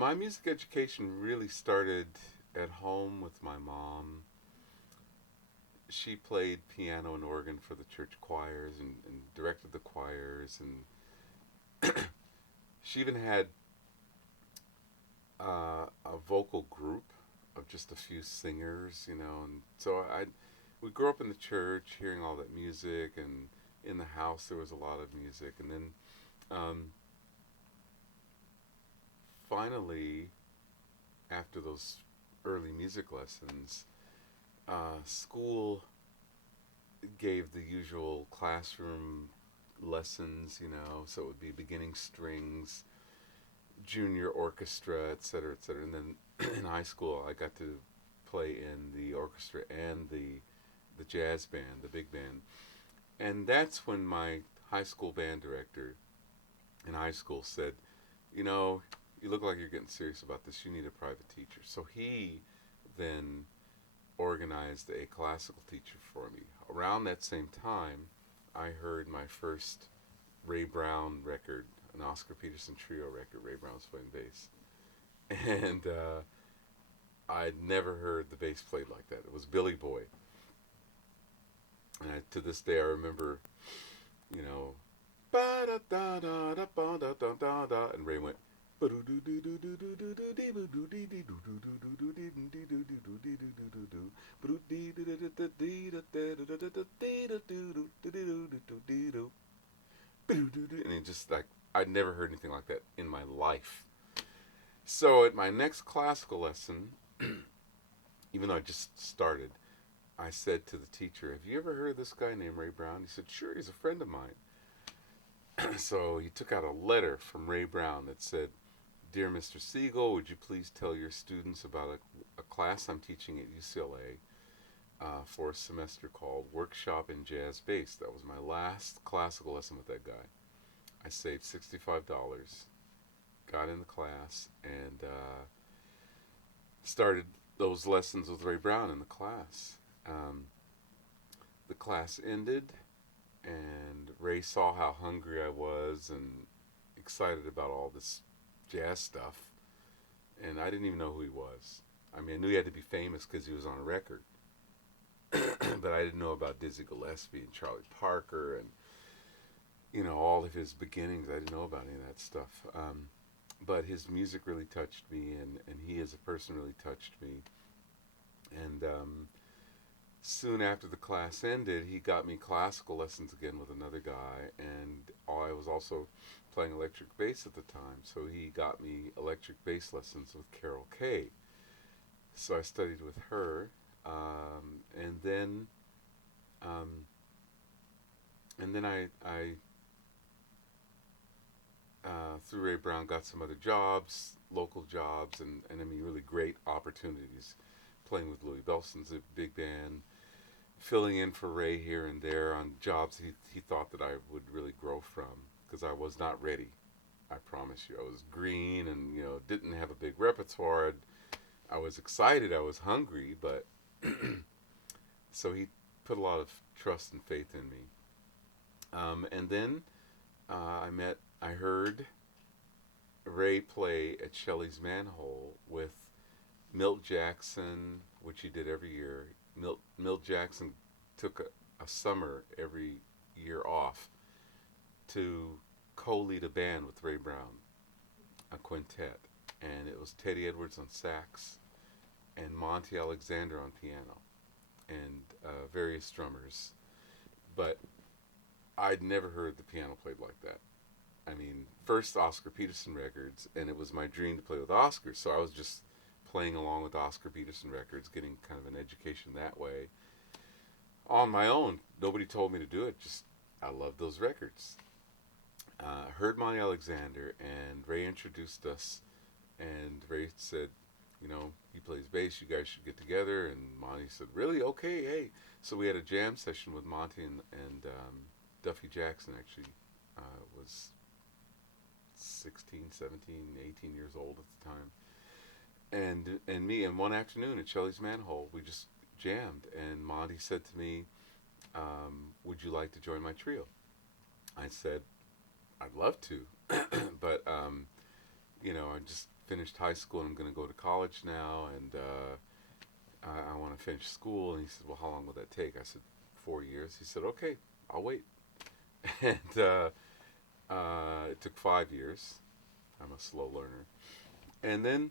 My music education really started at home with my mom. She played piano and organ for the church choirs and directed the choirs, and she even had a vocal group of just a few singers, and so we grew up in the church hearing all that music, and in the house there was a lot of music, and then um, finally, after those early music lessons, school gave the usual classroom lessons, so it would be beginning strings, junior orchestra, et cetera, et cetera. And then in high school, I got to play in the orchestra and the jazz band, the big band. And that's when my high school band director in high school said, you know, you look like you're getting serious about this. You need a private teacher. So he then organized a classical teacher for me. Around that same time, I heard my first Ray Brown record, an Oscar Peterson trio record. Ray Brown was playing bass. And I'd never heard the bass played like that. It was Billy Boy. And to this day, I remember, you know, ba da da da da ba da da da da, and Ray went. And it just like I'd never heard anything like that in my life. So at my next classical lesson, even though I just started, I said to the teacher, "Have you ever heard of this guy named Ray Brown?" He said, "Sure, he's a friend of mine." So he took out a letter from Ray Brown that said, "Dear Mr. Siegel, would you please tell your students about a class I'm teaching at UCLA for a semester called Workshop in Jazz Bass." That was my last classical lesson with that guy. I saved $65, got in the class, and started those lessons with Ray Brown in the class. The class ended, and Ray saw how hungry I was and excited about all this jazz stuff, and I didn't even know who he was. I mean, I knew he had to be famous because he was on a record, but I didn't know about Dizzy Gillespie and Charlie Parker and all of his beginnings. I didn't know about any of that stuff. But his music really touched me, and he as a person really touched me. And soon after the class ended, he got me classical lessons again with another guy, and I was also playing electric bass at the time, so he got me electric bass lessons with Carol Kay. So I studied with her, and then um, I through Ray Brown got some other jobs, local jobs, and I mean really great opportunities, playing with Louis Bellson's big band, filling in for Ray here and there on jobs he thought that I would really grow from, because I was not ready. I promise you, I was green and didn't have a big repertoire. I was excited, I was hungry, but so he put a lot of trust and faith in me. And then I heard Ray play at Shelley's Manhole with Milt Jackson, which he did every year. Milt Jackson took a summer every year off to co-lead a band with Ray Brown, a quintet, and it was Teddy Edwards on sax and Monty Alexander on piano and various drummers. But I'd never heard the piano played like that. I mean, first Oscar Peterson records, and it was my dream to play with Oscar, so I was just playing along with Oscar Peterson records, getting kind of an education that way on my own. Nobody told me to do it, just I loved those records. Heard Monty Alexander, and Ray introduced us, and Ray said, he plays bass, you guys should get together, and Monty said, really? Okay, hey. So we had a jam session with Monty, and Duffy Jackson actually was 16, 17, 18 years old at the time. And me, and one afternoon at Shelley's Manhole, we just jammed, and Monty said to me, would you like to join my trio? I said, I'd love to, but I just finished high school and I'm going to go to college now, and I want to finish school. And he said, well, how long will that take? I said, 4 years. He said, okay, I'll wait. And it took 5 years. I'm a slow learner. And then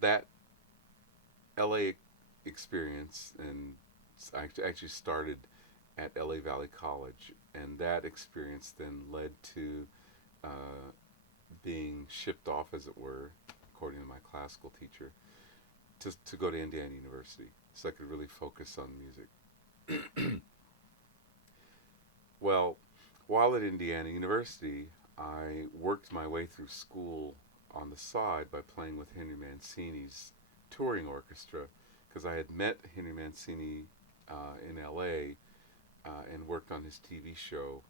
that LA experience, and I actually started at LA Valley College, and that experience then led to being shipped off, as it were, according to my classical teacher, to go to Indiana University, so I could really focus on music. Well, while at Indiana University, I worked my way through school on the side by playing with Henry Mancini's touring orchestra, because I had met Henry Mancini in LA and worked on his TV show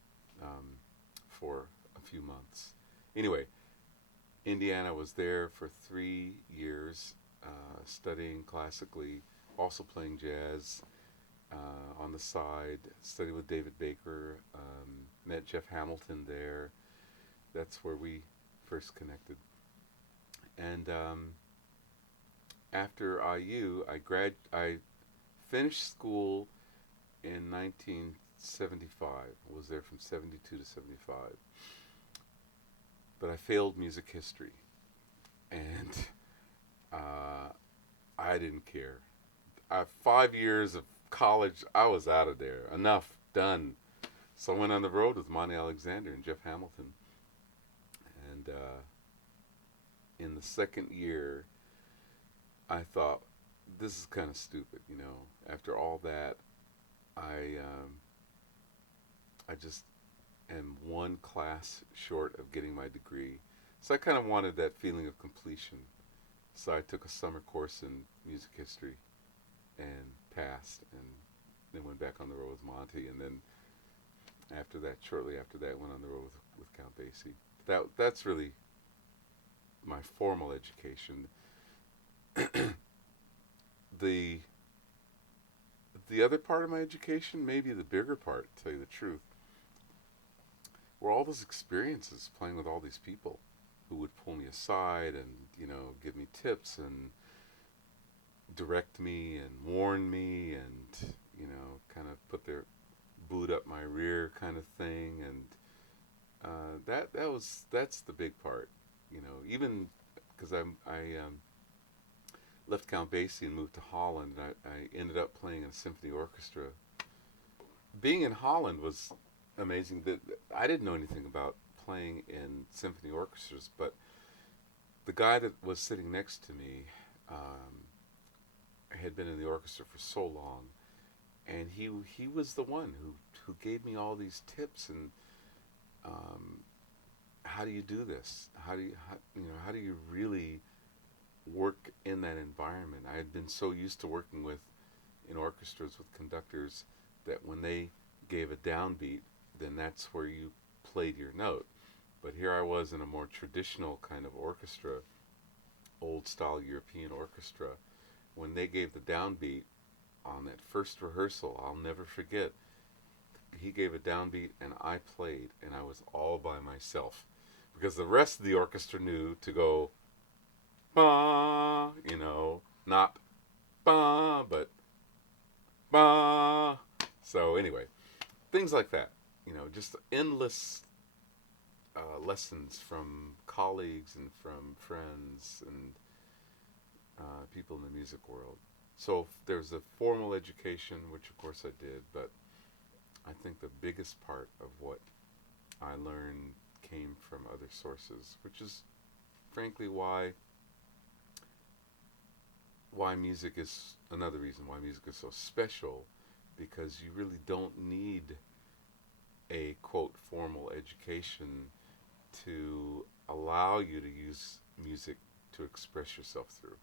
for a few months. Anyway, Indiana was there for 3 years, studying classically, also playing jazz on the side, studied with David Baker, met Jeff Hamilton there. That's where we first connected. And after IU, I finished school in 1975. I was there from 72 to 75. But I failed music history, and I didn't care. 5 years of college, I was out of there. Enough, done. So I went on the road with Monty Alexander and Jeff Hamilton. And in the second year, I thought, this is kind of stupid, you know. After all that, I just am one class short of getting my degree. So I kind of wanted that feeling of completion. So I took a summer course in music history and passed, and then went back on the road with Monty, and then after that, shortly after that, went on the road with Count Basie. That's really my formal education. The other part of my education, maybe the bigger part, to tell you the truth, were all those experiences playing with all these people who would pull me aside and, you know, give me tips and direct me and warn me and, you know, kind of put their boot up my rear kind of thing. And that's the big part, you know. Even because I left Count Basie and moved to Holland, and I ended up playing in a symphony orchestra. Being in Holland was amazing. That I didn't know anything about playing in symphony orchestras, but the guy that was sitting next to me had been in the orchestra for so long, and he was the one who gave me all these tips and how do you do this? How do you really work in that environment? I had been so used to working in orchestras with conductors that when they gave a downbeat, then that's where you played your note. But here I was in a more traditional kind of orchestra, old style European orchestra. When they gave the downbeat on that first rehearsal, I'll never forget, he gave a downbeat and I played, and I was all by myself, because the rest of the orchestra knew to go ba, you know, not ba, but ba. So anyway, things like that, you know, just endless lessons from colleagues and from friends and people in the music world. So there's a formal education, which of course I did, but I think the biggest part of what I learned came from other sources, which is frankly why music is another reason why music is so special, because you really don't need a quote formal education to allow you to use music to express yourself through.